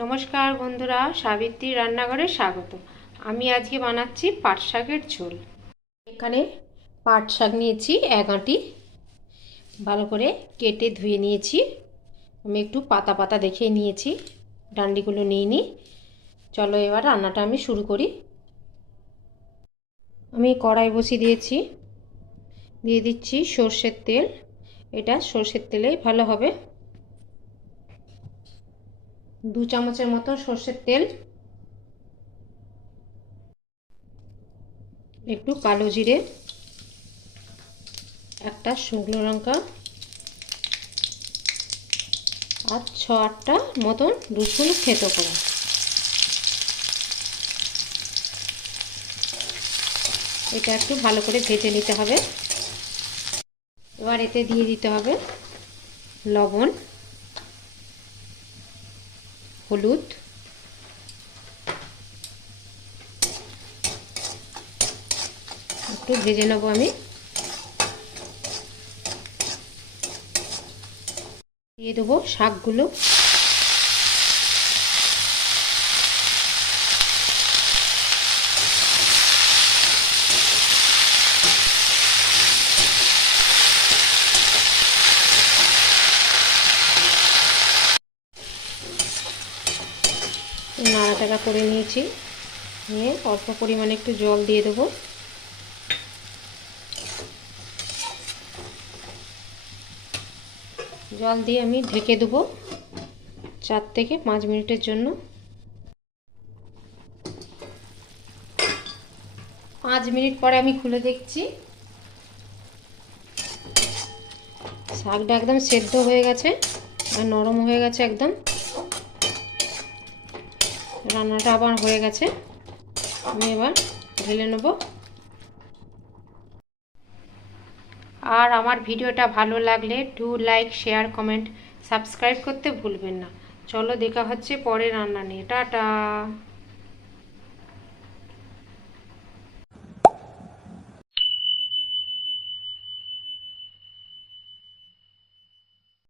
নমস্কার বন্ধুরা, সাবিত্রী রান্নাঘরে স্বাগত। আমি আজকে বানাচ্ছি পাট শাকের ঝোল। এখানে পাট শাক নিয়েছি এক আঁটি, ভালো করে কেটে ধুয়ে নিয়েছি। আমি একটু পাতা পাতা দেখে নিয়েছি, ডান্ডিগুলো নিইনি। চলো এবার রান্নাটা আমি শুরু করি। আমি কড়াই বসিয়ে দিয়েছি, দিয়ে দিচ্ছি সর্ষের তেল। এটা সর্ষের তেলেই ভালো হবে। 2 চামচের মতো সর্ষের তেল, একটু কালো জিরে, একটা শুকনো লঙ্কা, আর 6-8টা মতন রসুন থেতো করা। এটা একটু ভালো করে ভেজে নিতে হবে। এবার এতে দিয়ে দিতে হবে লবণ, হলুদ, একটু ভেজে নেব আমি। দিয়ে দেবো শাকগুলো। নাড়াচাড়া করে নিয়েছি, নিয়ে অল্প পরিমাণে একটু জল দিয়ে দেবো। জল দিয়ে আমি ঢেকে দেবো 4 থেকে 5 মিনিটের জন্য। 5 মিনিট পরে আমি খুলে দেখছি, শাকটা একদম সেদ্ধ হয়ে গেছে আর নরম হয়ে গেছে একদম। রান্নাটা আবার হয়ে গেছে, আমি এবার ঢেলে নেব। আর আমার ভিডিওটা ভালো লাগলে লাইক, শেয়ার, কমেন্ট, সাবস্ক্রাইব করতে ভুলবেন না। চলো দেখা হচ্ছে পরে রান্না নিয়ে। টাটা।